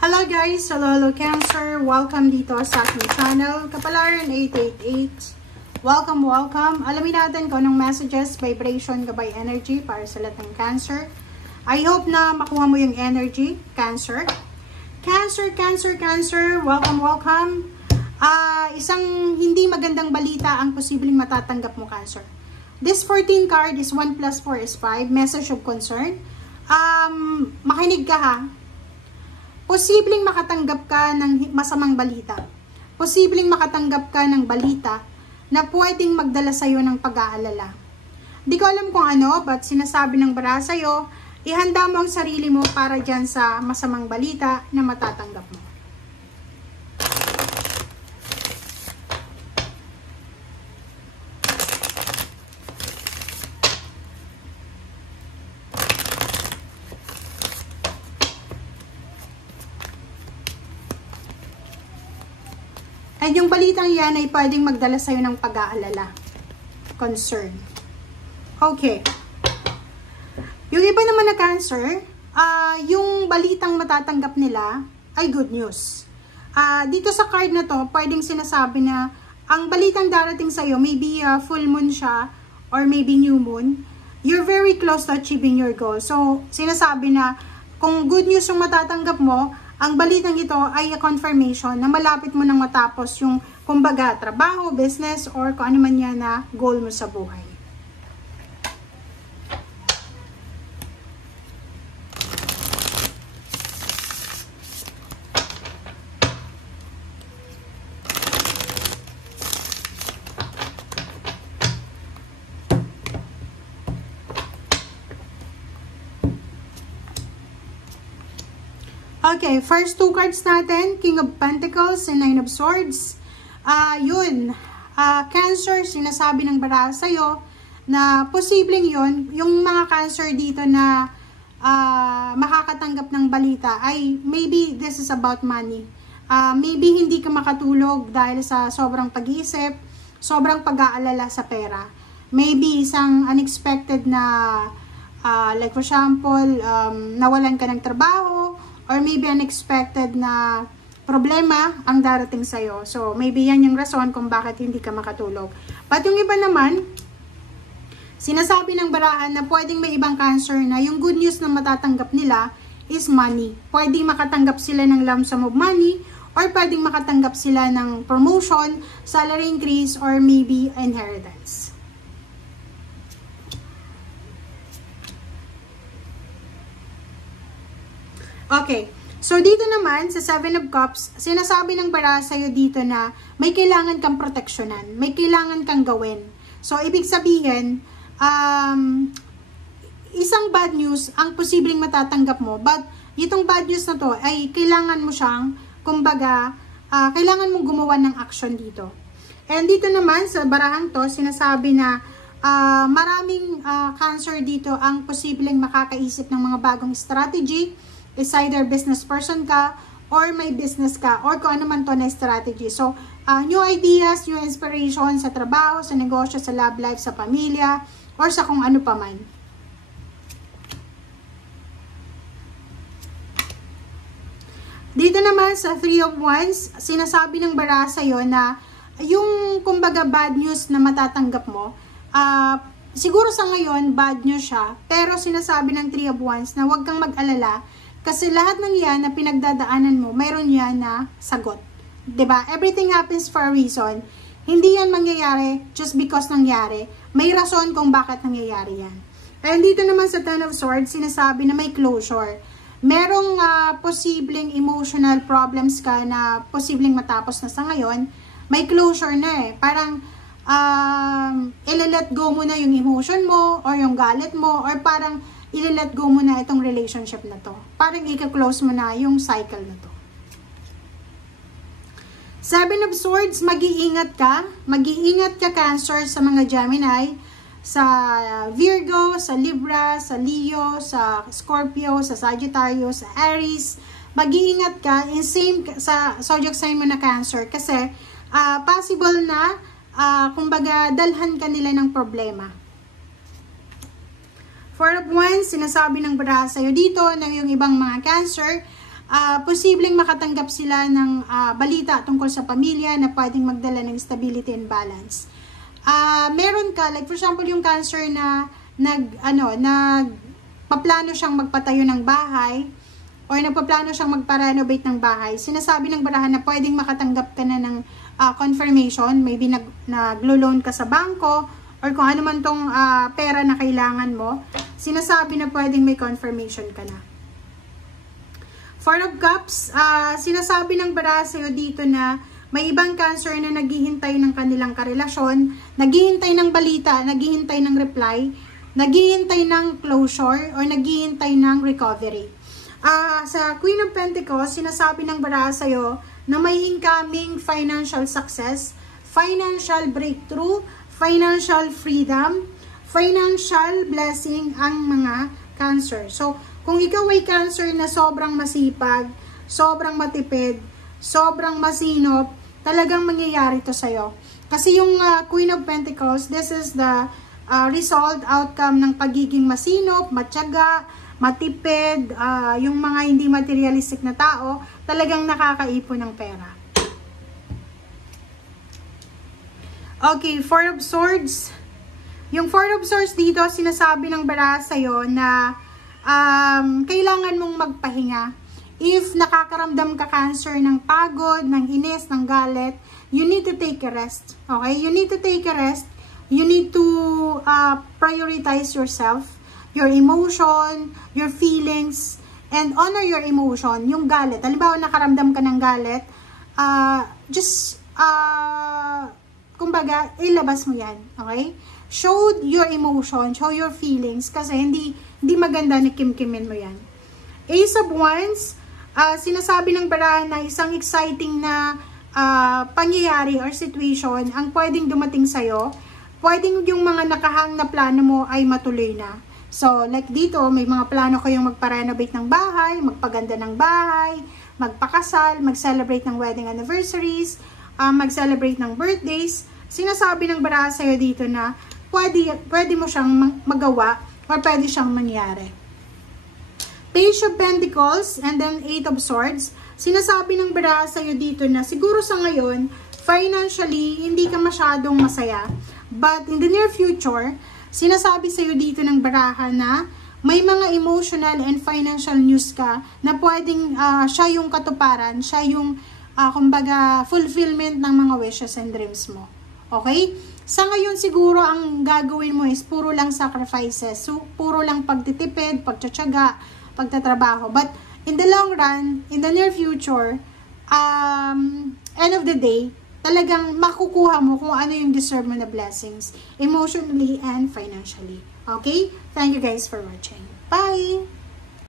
Hello guys! Hello Cancer! Welcome dito sa aking channel, Kapalaran 888. Welcome! Alamin natin kung anong messages, vibration, gabay energy para sa lahat ng Cancer. I hope na makuha mo yung energy, Cancer. Cancer! Welcome! Isang hindi magandang balita ang posibleng matatanggap mo, Cancer. This 14 card is 1 plus 4 is 5. Message of concern. Makinig ka ha. Posibleng makatanggap ka ng masamang balita. Posibleng makatanggap ka ng balita na pwedeng magdala sa'yo ng pag-aalala. Di ko alam kung ano, but sinasabi ng bara sa'yo, ihanda mo ang sarili mo para dyan sa masamang balita na matatanggap mo. At yung balitang yan ay pwedeng magdala sa'yo ng pag-aalala. Concern. Okay. Yung iba naman na Cancer, yung balitang matatanggap nila ay good news. Dito sa card na to, pwedeng sinasabi na ang balitang darating sa'yo, maybe full moon siya or maybe new moon, you're very close to achieving your goal. So, sinasabi na kung good news yung matatanggap mo, ang balitang ito ay a confirmation na malapit mo nang matapos yung, kumbaga, trabaho, business, or kung ano man yan na goal mo sa buhay. Okay, first two cards natin, King of Pentacles and Nine of Swords. Cancer, sinasabi ng bara sa'yo na posibleng yun, yung mga Cancer dito na makakatanggap ng balita ay maybe this is about money. Maybe hindi ka makatulog dahil sa sobrang pag-iisip, sobrang pag-aalala sa pera. Maybe isang unexpected na, like for example, nawalan ka ng trabaho, or maybe unexpected na problema ang darating sa'yo. So, maybe yan yung rason kung bakit hindi ka makatulog. But yung iba naman, sinasabi ng barahan na pwedeng may ibang Cancer na yung good news na matatanggap nila is money. Pwedeng makatanggap sila ng lump sum of money, or pwedeng makatanggap sila ng promotion, salary increase, or maybe inheritance. Okay, so dito naman sa 7 of Cups, sinasabi ng bara sa'yo dito na may kailangan kang proteksyonan, may kailangan kang gawin. So, ibig sabihin, isang bad news ang posibleng matatanggap mo, but itong bad news na to ay kailangan mo siyang, kumbaga, kailangan mong gumawa ng action dito. And dito naman sa barahang to, sinasabi na maraming Cancer dito ang posibleng makakaisip ng mga bagong strategy. Is either business person ka, or may business ka, or kung ano man to na strategy. So, new ideas, new inspiration sa trabaho, sa negosyo, sa love life, sa pamilya, or sa kung ano pa man. Dito naman sa 3 of Wands, sinasabi ng bara sa'yo na yung kumbaga bad news na matatanggap mo, siguro sa ngayon bad news siya, pero sinasabi ng 3 of Wands na huwag kang mag-alala, kasi lahat ng yan na pinagdadaanan mo, mayroon yan na sagot. 'Di ba? Everything happens for a reason. Hindi yan mangyayari just because nangyari. May rason kung bakit nangyayari yan. And dito naman sa 10 of Swords, sinasabi na may closure. Merong posibleng emotional problems ka na posibleng matapos na sa ngayon. May closure na eh. Parang i-let go mo na yung emotion mo or yung galit mo, or parang i-let go mo na itong relationship na to. Parang i-close mo na yung cycle na to. 7 of Swords, mag-iingat ka. Mag-iingat ka, Cancer, sa mga Gemini, sa Virgo, sa Libra, sa Leo, sa Scorpio, sa Sagittarius, sa Aries. Mag-iingat ka sa zodiac sign mo na Cancer, kasi possible na kumbaga dalhan ka nila ng problema. 4 of Wands, sinasabi ng bara sa'yo dito na yung ibang mga Cancer posibleng makatanggap sila ng balita tungkol sa pamilya na pwedeng magdala ng stability and balance. Meron ka, like for example, yung Cancer na paplano siyang magpatayo ng bahay o nagpaplano siyang magpa-renovate ng bahay. Sinasabi ng barahan na pwedeng makatanggap ka na ng confirmation, maybe naglo-loan ka sa bangko or kung ano man tong pera na kailangan mo. Sinasabi na pwedeng may confirmation ka na. Four of Cups, sinasabi ng baraha sa'yo dito na may ibang Cancer na naghihintay ng kanilang karelasyon, naghihintay ng balita, naghihintay ng reply, naghihintay ng closure, or naghihintay ng recovery. Sa Queen of Pentacles, sinasabi ng baraha sa'yo na may incoming financial success, financial breakthrough, financial freedom, financial blessing ang mga Cancer. So, kung ikaw ay Cancer na sobrang masipag, sobrang matipid, sobrang masinop, talagang mangyayari to sa'yo. Kasi yung Queen of Pentacles, this is the result, outcome ng pagiging masinop, matyaga, matipid, yung mga hindi materialistic na tao, talagang nakakaipon ng pera. Okay, Four of Swords. Yung Four of Swords dito, sinasabi ng baraha sa'yo na kailangan mong magpahinga. If nakakaramdam ka Cancer ng pagod, ng inis, ng galit, you need to take a rest. Okay? You need to take a rest. You need to prioritize yourself, your emotion, your feelings, and honor your emotion. Yung galit. Halimbawa, nakaramdam ka ng galit, kumbaga, ilabas mo yan. Okay? Show your emotion, show your feelings, kasi hindi maganda na kimkimin mo yan. Ace of Wands, sinasabi ng baraha na isang exciting na pangyayari or situation ang pwedeng dumating sa'yo. Pwedeng yung mga nakahang na plano mo ay matuloy na. So, like dito, may mga plano kayong magpa-renovate ng bahay, magpaganda ng bahay, magpakasal, mag-celebrate ng wedding anniversaries, mag-celebrate ng birthdays. Sinasabi ng baraha sa'yo dito na pwede mo siyang magawa or pwede siyang mangyari. Page of Pentacles and then Eight of Swords. Sinasabi ng baraha sa'yo dito na siguro sa ngayon, financially, hindi ka masyadong masaya. But in the near future, sinasabi sa'yo dito ng baraha na may mga emotional and financial news ka na pwedeng siya yung katuparan, siya yung kumbaga fulfillment ng mga wishes and dreams mo. Okay? Sa ngayon siguro ang gagawin mo is puro lang sacrifices. So, puro lang pagtitipid, pagtsatsaga, pagtatrabaho. But in the long run, in the near future, end of the day, talagang makukuha mo kung ano yung deserve mo na blessings, emotionally and financially. Okay? Thank you guys for watching. Bye!